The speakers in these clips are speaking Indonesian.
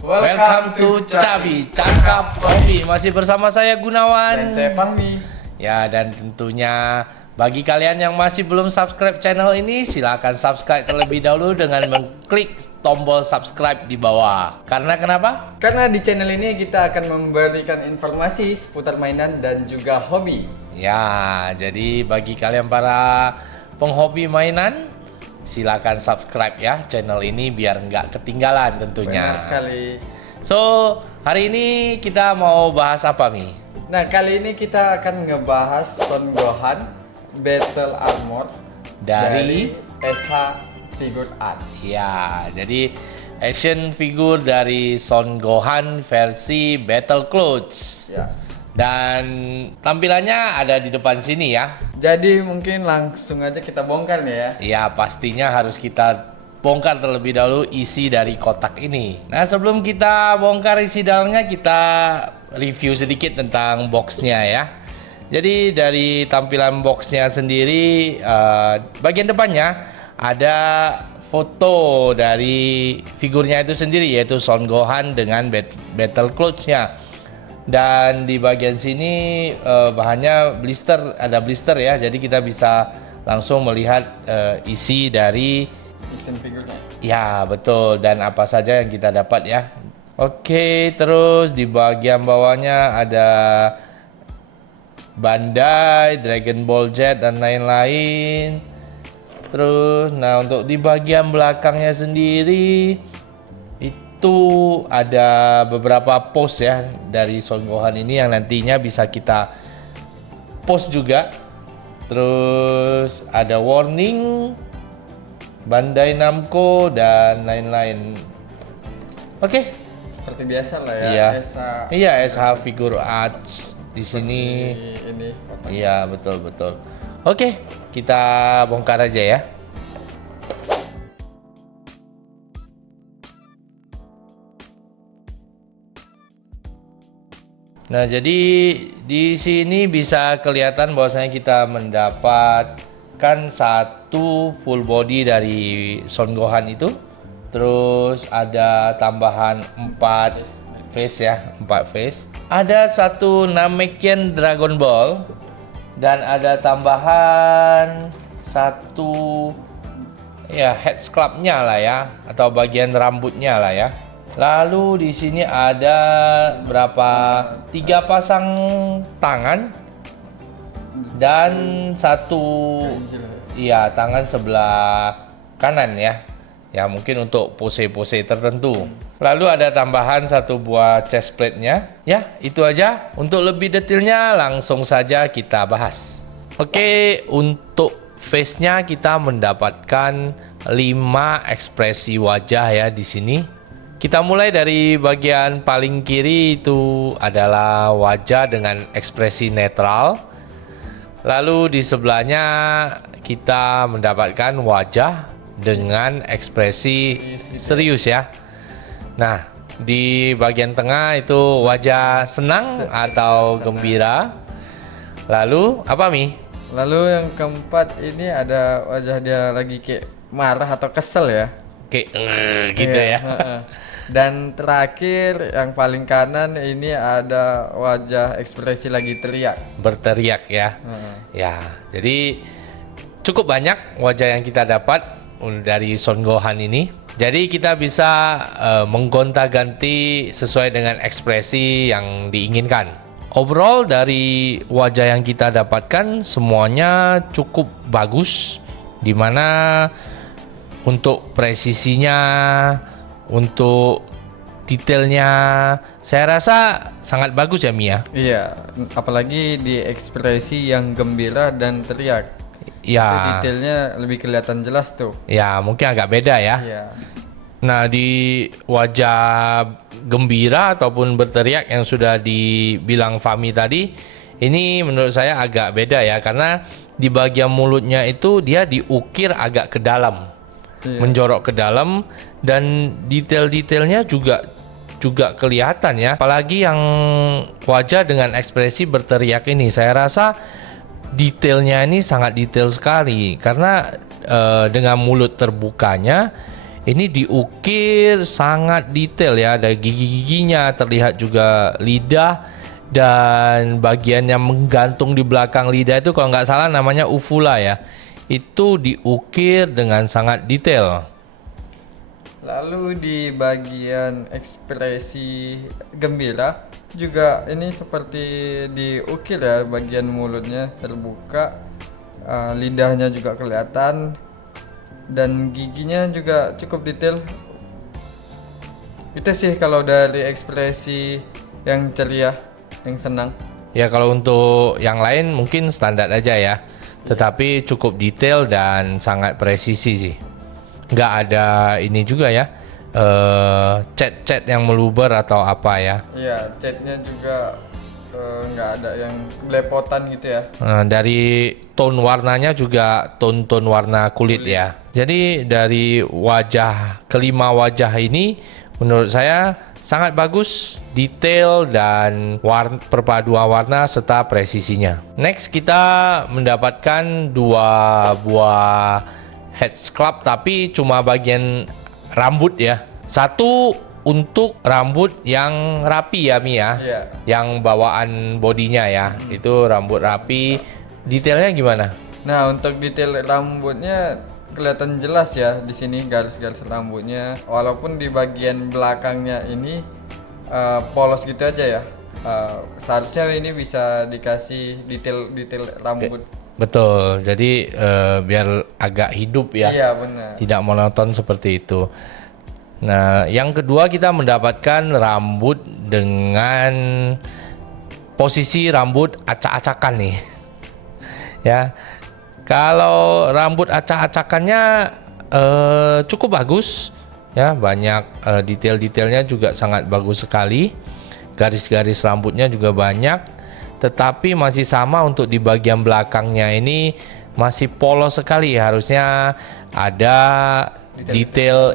Welcome to Cabi Cakap Hobi. Masih bersama saya Gunawan. Dan saya Fahmi. Ya, dan tentunya bagi kalian yang masih belum subscribe channel ini, silakan subscribe terlebih dahulu dengan mengklik tombol subscribe di bawah. Karena kenapa? Karena di channel ini kita akan memberikan informasi seputar mainan dan juga hobi. Ya, jadi bagi kalian para penghobi mainan, silakan subscribe ya channel ini biar nggak ketinggalan tentunya. Benar sekali. So, hari ini kita mau bahas apa, Mi? Nah, kali ini kita akan ngebahas Son Gohan Battle Armor Dari SH Figure Art. Ya, jadi action figure dari Son Gohan versi Battle Clothes. Yes. Dan tampilannya ada di depan sini ya. Jadi mungkin langsung aja kita bongkar nih ya. Ya, pastinya harus kita bongkar terlebih dahulu isi dari kotak ini. Nah, sebelum kita bongkar isi dalamnya, kita review sedikit tentang boxnya ya. Jadi dari tampilan boxnya sendiri, bagian depannya ada foto dari figurnya itu sendiri, yaitu Son Gohan dengan Battle Clothes-nya. Dan di bagian sini bahannya blister, ada blister ya, jadi kita bisa langsung melihat isi dari Action figurnya. ya betul, dan apa saja yang kita dapat ya. Oke, terus di bagian bawahnya ada Bandai, Dragon Ball Z dan lain-lain. Terus, nah untuk di bagian belakangnya sendiri itu ada beberapa pose ya dari Son Gohan ini yang nantinya bisa kita post juga. Terus ada warning, Bandai Namco dan lain-lain. Oke. Seperti biasa lah ya. Iya. SH Iya, SH Figure Arts di sini. ini kotak. Iya, betul. Oke, kita bongkar aja ya. Nah, jadi di sini bisa kelihatan bahwasanya kita mendapatkan satu full body dari Son Gohan itu. Terus ada tambahan 4 face ya, 4 face. Ada satu Namekian Dragon Ball dan ada tambahan satu ya head sculpt-nya lah ya, atau bagian rambutnya lah ya. Lalu di sini ada berapa? 3 pasang tangan dan satu iya tangan sebelah kanan ya. Ya mungkin untuk pose-pose tertentu. Lalu ada tambahan satu buah chest plate-nya. Ya, itu aja. Untuk lebih detailnya langsung saja kita bahas. Oke, untuk face-nya kita mendapatkan 5 ekspresi wajah ya di sini. Kita mulai dari bagian paling kiri, itu adalah wajah dengan ekspresi netral. Lalu di sebelahnya kita mendapatkan wajah dengan ekspresi serius ya. Nah, di bagian tengah itu wajah senang atau gembira. Lalu apa, Mi? Lalu yang keempat ini ada wajah dia lagi kayak marah atau kesel ya. Kayak gitu Iya, ya. heeh. Dan terakhir yang paling kanan ini ada wajah ekspresi lagi teriak. Berteriak ya. Ya, jadi cukup banyak wajah yang kita dapat dari Son Gohan ini. Jadi kita bisa menggonta-ganti sesuai dengan ekspresi yang diinginkan. Overall dari wajah yang kita dapatkan semuanya cukup bagus, dimana untuk presisinya, untuk detailnya saya rasa sangat bagus ya, Mia. Iya, apalagi di ekspresi yang gembira dan teriak. Itu Ya, detailnya lebih kelihatan jelas tuh. ya mungkin agak beda ya. Iya. Nah, di wajah gembira ataupun berteriak yang sudah dibilang Fahmi tadi, ini menurut saya agak beda ya, karena di bagian mulutnya itu dia diukir agak ke dalam. Iya. Menjorok ke dalam, dan detail-detailnya juga kelihatan ya. Apalagi yang wajah dengan ekspresi berteriak ini, saya rasa detailnya ini sangat detail sekali, karena dengan mulut terbukanya Ini diukir sangat detail ya, ada gigi-giginya, terlihat juga lidah, dan bagian yang menggantung di belakang lidah itu kalau nggak salah namanya uvula ya. Itu diukir dengan sangat detail. Lalu di bagian ekspresi gembira juga ini seperti diukir ya, bagian mulutnya terbuka, lidahnya juga kelihatan, dan giginya juga cukup detail. Itu sih kalau dari ekspresi yang ceria, yang senang. Ya kalau untuk yang lain mungkin standar aja ya, tetapi cukup detail dan sangat presisi sih. Nggak ada ini juga ya, cat-cat yang meluber atau apa ya. Iya, catnya juga nggak ada yang belepotan gitu ya. Dari tone warnanya juga tone warna kulit ya. Jadi dari kelima wajah ini menurut saya sangat bagus, detail dan perpaduan warna serta presisinya. Next kita mendapatkan dua buah head sculpt tapi cuma bagian rambut ya. Satu untuk rambut yang rapi ya Mi ya. Iya. Yang bawaan bodinya ya. Itu rambut rapi. Detailnya gimana? Nah, untuk detail rambutnya kelihatan jelas ya di sini garis-garis rambutnya. Walaupun di bagian belakangnya ini polos gitu aja ya. Seharusnya ini bisa dikasih detail rambut. Betul. Jadi biar agak hidup ya. Iya, benar. Tidak monoton seperti itu. Nah, yang kedua kita mendapatkan rambut dengan posisi rambut acak-acakan nih. Ya. Kalau rambut acak-acakannya cukup bagus ya, banyak detail-detailnya juga sangat bagus sekali. Garis-garis rambutnya juga banyak, tetapi masih sama untuk di bagian belakangnya ini masih polos sekali. Harusnya ada detail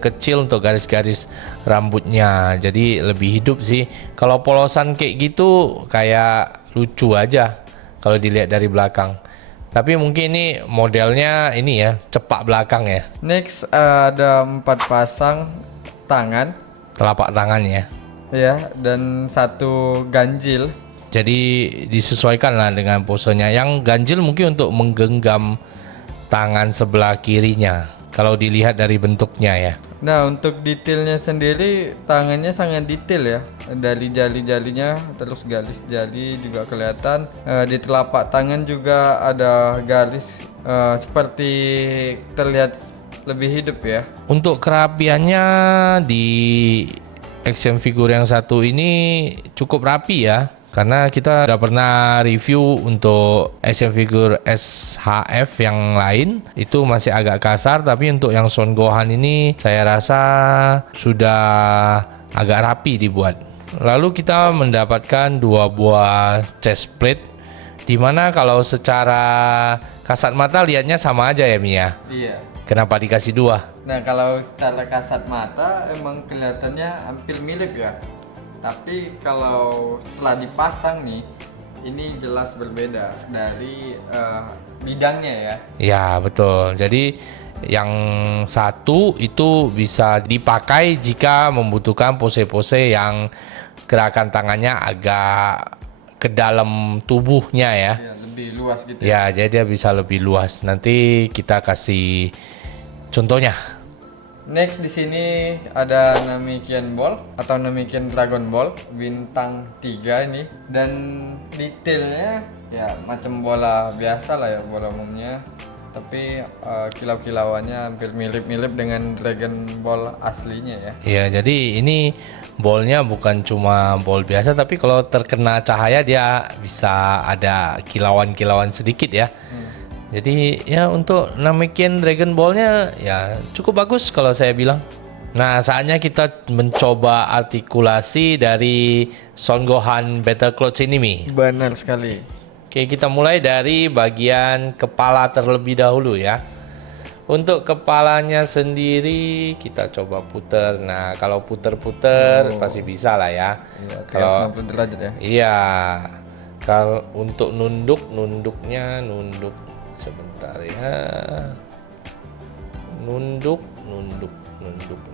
kecil untuk garis-garis rambutnya. Jadi lebih hidup sih. Kalau polosan kayak gitu kayak lucu aja kalau dilihat dari belakang. Tapi mungkin ini modelnya ini ya, cepak belakang ya. Next ada 4 pasang tangan Telapak tangannya. ya, dan 1 ganjil. Jadi disesuaikan lah dengan posenya. Yang ganjil mungkin untuk menggenggam tangan sebelah kirinya. Kalau dilihat dari bentuknya ya. Nah, untuk detailnya sendiri tangannya sangat detail ya. Dari jali-jalinya, terus garis jali juga kelihatan. Di telapak tangan juga ada garis seperti terlihat lebih hidup ya. Untuk kerapiannya di action figure yang satu ini cukup rapi ya. Karena kita udah pernah review untuk action figure SHF yang lain, itu masih agak kasar, tapi untuk yang Son Gohan ini saya rasa sudah agak rapi dibuat. Lalu kita mendapatkan 2 buah chest plate, dimana kalau secara kasat mata lihatnya sama aja ya Mia. Iya. Kenapa dikasih 2? Nah, kalau secara kasat mata emang kelihatannya hampir mirip ya. Tapi kalau setelah dipasang nih, ini jelas berbeda dari bidangnya ya. Ya betul. Jadi yang satu itu bisa dipakai jika membutuhkan pose-pose yang gerakan tangannya agak ke dalam tubuhnya ya. Ya, lebih luas gitu. Ya, jadi dia bisa lebih luas. Nanti kita kasih contohnya. Next di sini ada Namekian Ball atau Namekian Dragon Ball bintang 3 ini, dan detailnya ya macam bola biasa lah ya, bola umumnya, tapi kilau-kilauannya hampir mirip-mirip dengan Dragon Ball aslinya ya. Ya, jadi ini bolnya bukan cuma bol biasa, tapi kalau terkena cahaya dia bisa ada kilauan-kilauan sedikit ya. Jadi ya untuk Namekian Dragon Ball-nya ya cukup bagus kalau saya bilang. Nah, saatnya kita mencoba artikulasi dari Son Gohan Battle Clothes ini, Mi. Benar sekali. Oke, kita mulai dari bagian kepala terlebih dahulu ya. Untuk kepalanya sendiri kita coba puter. Nah, kalau puter-puter pasti bisa lah ya. Iya, Kalau 90 derajat ya. iya. Kalau untuk nunduk sebentar ya. Nunduk nunduk.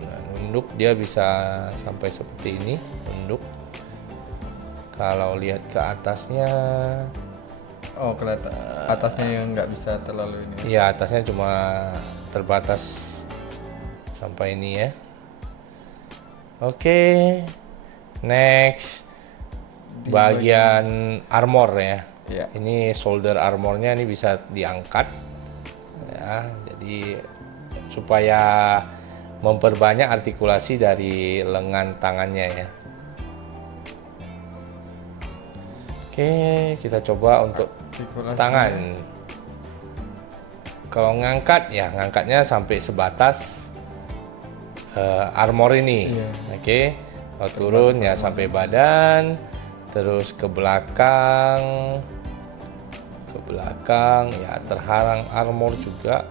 Nah, nunduk dia bisa sampai seperti ini, nunduk. Kalau lihat ke atasnya, Oh, kelihatan atasnya yang nggak bisa terlalu ini. ya atasnya cuma terbatas sampai ini ya. Oke, next bagian armor ya. Iya. Ini shoulder armornya ini bisa diangkat ya, jadi supaya memperbanyak artikulasi dari lengan tangannya ya. Oke, kita coba untuk Artikulasinya. tangan. Kalau ngangkat ya, ngangkatnya sampai sebatas armor ini. Iya. Oke, kalau turun ya sampai badan, terus ke belakang ya terhalang armor juga.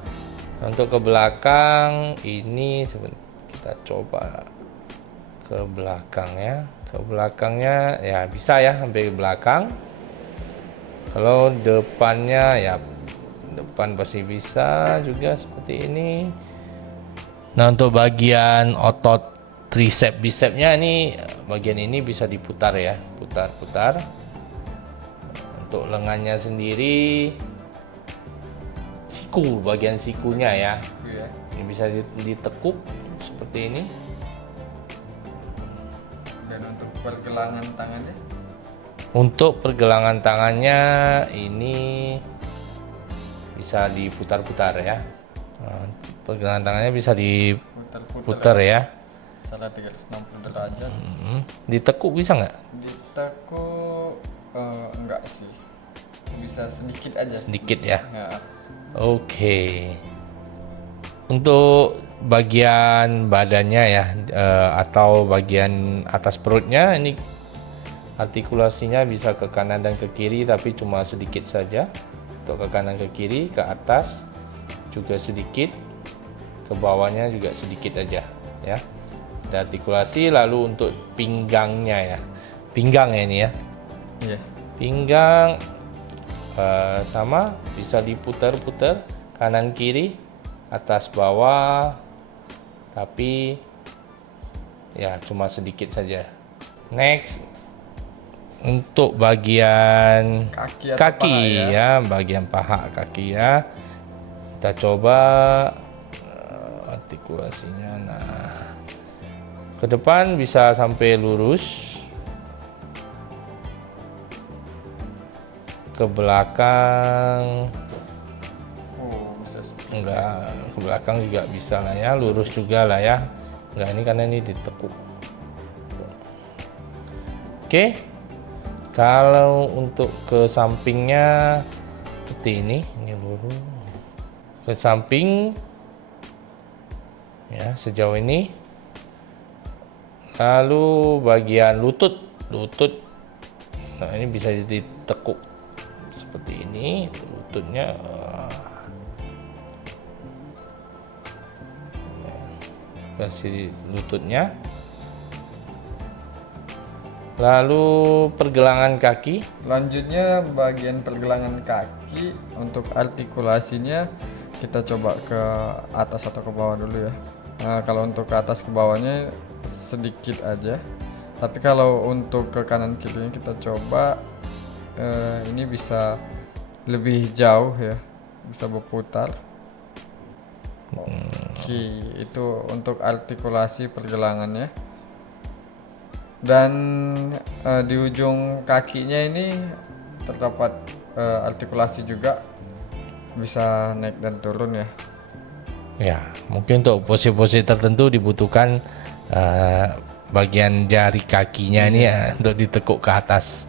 Untuk ke belakang ini kita coba ke belakang ya. Ke belakangnya ya bisa ya sampai ke belakang. Kalau depannya ya depan pasti bisa juga seperti ini. Nah, untuk bagian otot tricep bicepnya ini, bagian ini bisa diputar ya, putar-putar. Untuk lengannya sendiri, siku, bagian sikunya ya, Iya. ini bisa ditekuk seperti ini. Dan untuk pergelangan tangannya. Untuk pergelangan tangannya ini bisa diputar-putar ya. Nah, pergelangan tangannya bisa diputar ya. Salah 360 derajat. Ditekuk bisa nggak? Ditekuk enggak sih. Bisa sedikit aja. Sedikit ya. Ya. Oke. Untuk bagian badannya ya, atau bagian atas perutnya ini artikulasinya bisa ke kanan dan ke kiri, tapi cuma sedikit saja. Untuk ke kanan ke kiri, ke atas juga sedikit, ke bawahnya juga sedikit aja ya. Ada artikulasi. Lalu untuk pinggangnya ya, pinggang ya ini ya, Iya. pinggang sama bisa diputar-putar kanan kiri, atas bawah, tapi ya cuma sedikit saja. Next, untuk bagian Kaki atau kaki paha ya, bagian paha kaki ya, kita coba artikulasinya. Nah, ke depan bisa sampai lurus, ke belakang Oh, bisa enggak, ke belakang juga bisa lah ya, lurus juga lah ya. Enggak, ini karena ini ditekuk. Oke, kalau untuk ke sampingnya seperti ini lurus ke samping ya sejauh ini. Lalu bagian lutut, nah ini bisa ditekuk seperti ini lututnya. Kasih lututnya. Lalu pergelangan kaki. Selanjutnya bagian pergelangan kaki, untuk artikulasinya kita coba ke atas atau ke bawah dulu ya. Nah, kalau untuk ke atas ke bawahnya sedikit aja. Tapi kalau untuk ke kanan kirinya kita coba ini bisa lebih jauh ya, bisa berputar. Oke, itu untuk artikulasi pergelangannya. Dan di ujung kakinya ini terdapat artikulasi juga, bisa naik dan turun ya. Ya, mungkin untuk pose-pose tertentu dibutuhkan bagian jari kakinya ini ya untuk ditekuk ke atas.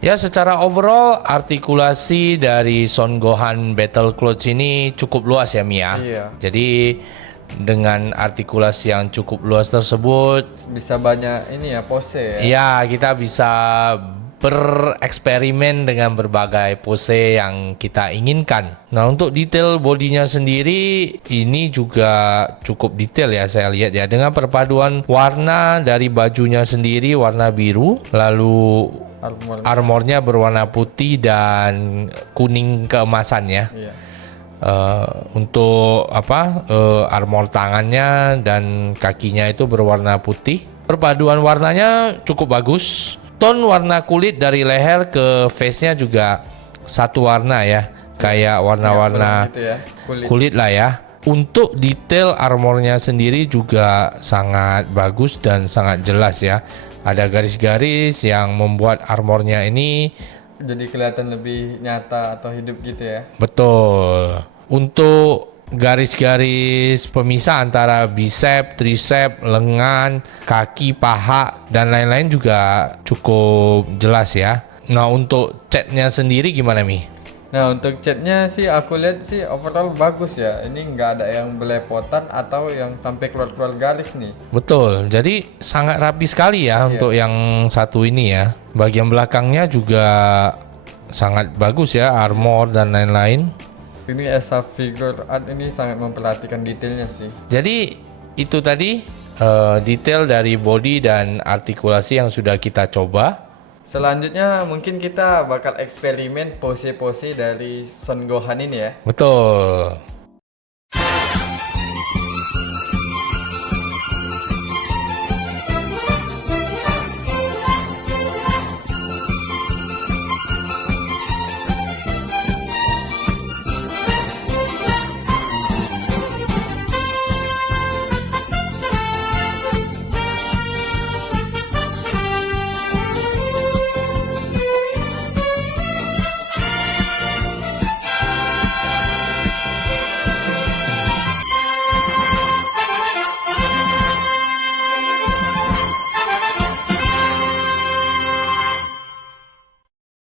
Ya, secara overall artikulasi dari Son Gohan Battle Clothes ini cukup luas ya, Mia. Iya. Jadi dengan artikulasi yang cukup luas tersebut, Bisa banyak ini ya, pose ya. ya kita bisa bereksperimen dengan berbagai pose yang kita inginkan. Nah, untuk detail bodinya sendiri ini juga cukup detail ya, saya lihat ya, dengan perpaduan warna dari bajunya sendiri warna biru, lalu armornya berwarna putih dan kuning keemasan ya. Iya. Untuk armor tangannya dan kakinya itu berwarna putih. Perpaduan warnanya cukup bagus. Tone warna kulit dari leher ke face-nya juga satu warna ya, kayak warna-warna gitu ya, kulit lah ya. Untuk detail armornya sendiri juga sangat bagus dan sangat jelas ya. Ada garis-garis yang membuat armornya ini jadi kelihatan lebih nyata atau hidup gitu ya. betul. Untuk garis-garis pemisah antara bicep, tricep, lengan, kaki, paha, dan lain-lain juga cukup jelas ya. Nah, untuk catnya sendiri gimana, Mi? Nah, untuk catnya sih aku lihat sih overall bagus ya. Ini nggak ada yang belepotan atau yang sampai keluar-keluar garis nih. Betul, jadi sangat rapi sekali ya untuk yang satu ini ya. Bagian belakangnya juga sangat bagus ya, armor dan lain-lain. Ini as a figure art ini sangat memperhatikan detailnya sih. Jadi itu tadi detail dari body dan artikulasi yang sudah kita coba. Selanjutnya mungkin kita bakal eksperimen pose-pose dari Son Gohan ini ya. Betul.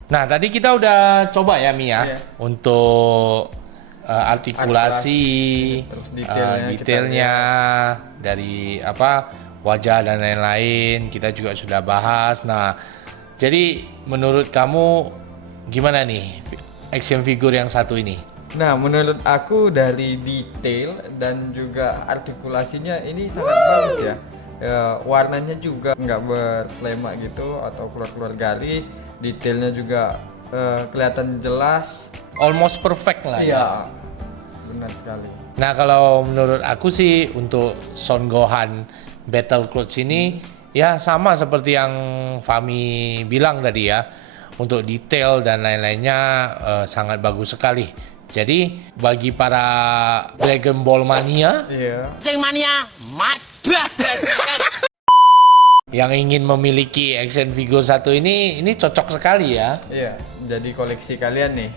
Nah, tadi kita udah coba ya, Mi ya, Iya. untuk artikulasi, terus detailnya detailnya dari wajah dan lain-lain. Kita juga sudah bahas. Nah, jadi menurut kamu gimana nih action figure yang satu ini? Nah, menurut aku dari detail dan juga artikulasinya ini sangat bagus ya. Warnanya juga nggak berselema gitu atau keluar-keluar garis. Detailnya juga kelihatan jelas. Almost perfect lah ya. Iya, benar sekali. Nah, kalau menurut aku sih untuk Son Gohan Battle Clothes ini ya sama seperti yang Fami bilang tadi ya. Untuk detail dan lain-lainnya sangat bagus sekali. Jadi bagi para Dragon Ball mania yang ingin memiliki action figure satu ini cocok sekali ya. Iya, jadi koleksi kalian nih.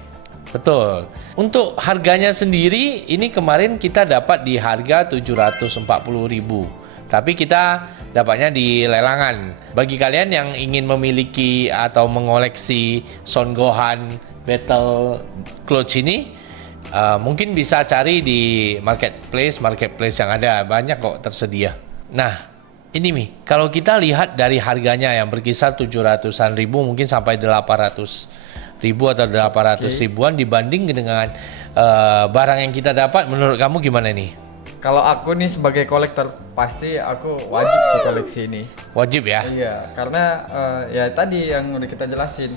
Betul. Untuk harganya sendiri ini kemarin kita dapat di harga 740.000. Tapi kita dapatnya di lelangan. Bagi kalian yang ingin memiliki atau mengoleksi Son Gohan Battle Clothes ini mungkin bisa cari di marketplace yang ada, banyak kok tersedia. Nah, ini Mi, kalau kita lihat dari harganya yang berkisar 700-an ribu mungkin sampai 800 ribu atau 800 ribuan dibanding dengan barang yang kita dapat, menurut kamu gimana nih? Kalau aku nih sebagai kolektor pasti aku wajib sih koleksi ini. Wajib ya? Iya, karena ya tadi yang udah kita jelasin,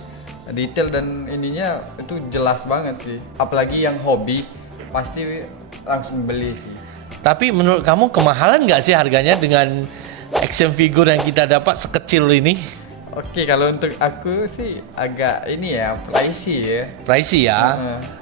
detail dan ininya itu jelas banget sih. Apalagi yang hobi pasti langsung beli sih. Tapi menurut kamu kemahalan nggak sih harganya dengan action figure yang kita dapat sekecil ini? Oke, kalau untuk aku sih agak ini ya, pricey ya. Pricey ya.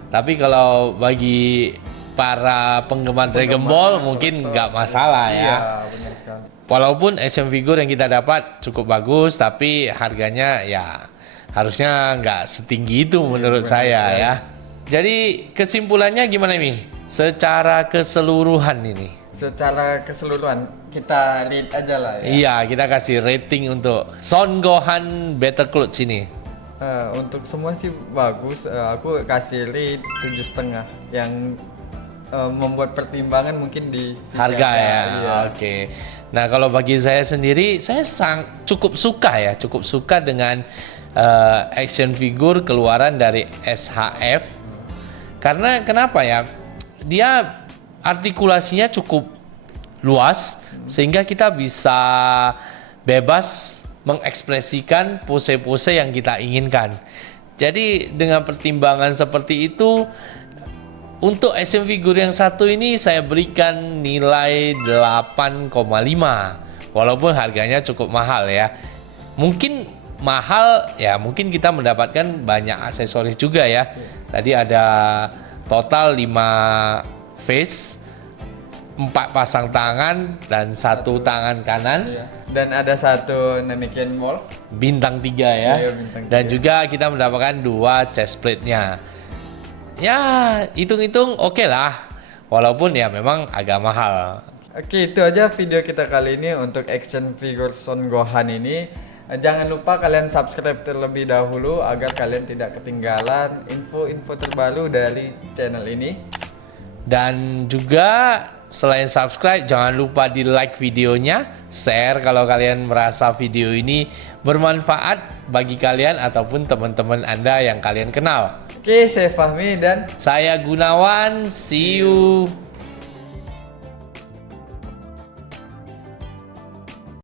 Tapi kalau bagi para penggemar Dragon Ball mungkin nggak masalah ya. Iya, benar sekali. Walaupun action figure yang kita dapat cukup bagus, tapi harganya ya harusnya nggak setinggi itu menurut saya ya. Jadi kesimpulannya gimana Mi? Secara keseluruhan ini. Secara keseluruhan kita read aja lah ya. Iya, kita kasih rating untuk Son Gohan Battle Clothes ini. Untuk semua sih bagus. Aku kasih rate 7,5. Yang membuat pertimbangan mungkin di sisi Harga ya. Iya. Oke. Nah, kalau bagi saya sendiri, saya cukup suka dengan action figure keluaran dari SHF. Karena kenapa ya? Dia artikulasinya cukup luas sehingga kita bisa bebas mengekspresikan pose-pose yang kita inginkan. Jadi dengan pertimbangan seperti itu Untuk action figure yang satu ini saya berikan nilai 8,5. Walaupun harganya cukup mahal ya. Mungkin mahal ya, mungkin kita mendapatkan banyak aksesoris juga ya. Tadi ada total 5 face, 4 pasang tangan dan 1 tangan kanan. Iya. Dan ada 1 Namekian Ball. Bintang 3 ya. Iya, bintang Dan 3. juga kita mendapatkan 2 chest plate-nya. Ya, hitung-hitung oke lah. Walaupun ya memang agak mahal. Oke, itu aja video kita kali ini untuk action figure Son Gohan ini. Jangan lupa kalian subscribe terlebih dahulu agar kalian tidak ketinggalan info-info terbaru dari channel ini. Dan juga selain subscribe, jangan lupa di like videonya, share kalau kalian merasa video ini bermanfaat bagi kalian ataupun teman-teman Anda yang kalian kenal. Oke, saya Fahmi dan Saya Gunawan, see you.